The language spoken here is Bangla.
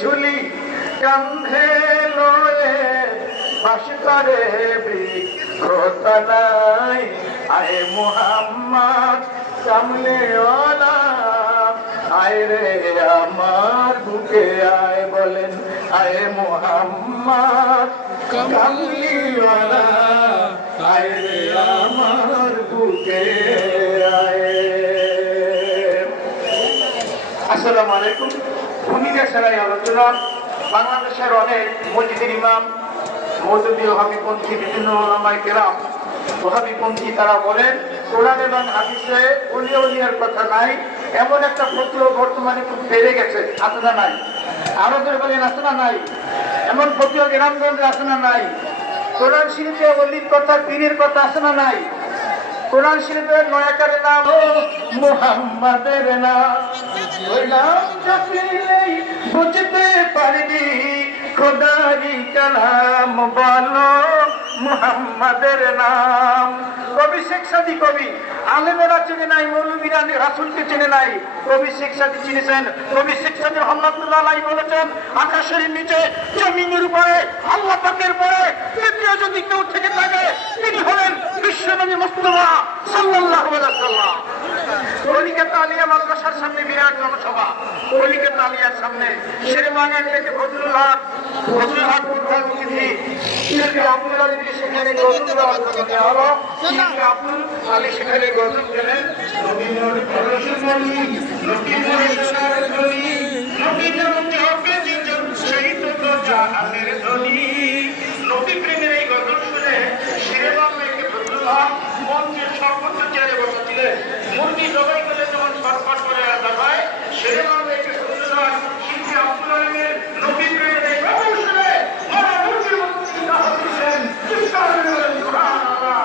ঝুলি কান্ধে লয়ে বাস করে বৃক্ষতলায় আয় মুহাম্মদ কামলেওয়ালা আয় রে আমার বুকে আয় বলেন আয় মুহাম্মদ কামলিওয়ালা আয় রে আমার বুকে আয়। আসসালামু আলাইকুম। ভূমিকা ছাড়াই আলোচনা। বাংলাদেশের অনেক মসজিদের ইমাম মওদুদী ওহাবীপন্থী বিভিন্ন উলামায়ে কেরাম ওহাবীপন্থী তারা বলেন কোরআন এবং হাদিসে ওলি আউলিয়ার কথা নাই, এমন একটা ফতোয়া বর্তমানে খুব বেড়ে গেছে, আছে না নাই? আরবের বলেন আছে না নাই? এমন ফতোয়া গ্রামগঞ্জে আছে না নাই? কোরআন শরীফে ওলির কথা পীরের কথা আছে না নাই? কোরআন শরীফের নয়াকারের নাম মুহাম্মাদের নাম, ওই নাম জপলেই বুঝতে পারবি খোদারি কালাম, বলো মুহাম্মাদের নাম। কবি শেখ সাদী কবি, আলেমেরা চেনে নাই, মৌলবীরা রাসূলকে চেনে নাই। কবি শেখ সাদী চিনেছেন। কবি শেখ সাদী রহমাতুল্লাহ আলাইহি বলেছেন, আকাশের নিচে জমিনের উপরে আল্লাহ পাকের পরে তৃতীয় যদি কেউ থেকে থাকে তিনি হলেন বিশ্বনবী মুস্তাফা সাল্লাল্লাহু আলাইহি ওয়াসাল্লাম। কলিকাতা আলিয়া মাদ্রাসার সামনে বিরাট জনসভা। কলিকাতা আলিয়ার সামনে শেরবাগান থেকে ফজলুল হক প্রধান অতিথি শিক্ষক আব্দুল আলী সেখানে গৌরব দেওয়ার জন্য দেওয়া হলো। শিক্ষক আব্দুল আলী সেখানে গৌরব দিলেন। নবী প্রেমের এই গজল শুনে শেরবাগানকে ফজলুল হক মঞ্চের সর্বোচ্চ চেয়ারে বসেছিলেন। মুরগি জবাই করলে যেমন ছটফট করে আলাদা হয়, শেরবাগানকে ফজলুল হক শিক্ষক আব্দুল আলীর নবী প্রেমের এই গজল শুনে মরা মুরগির মতো চিন্তা হচ্ছিলেন। সুবহানাল্লাহ।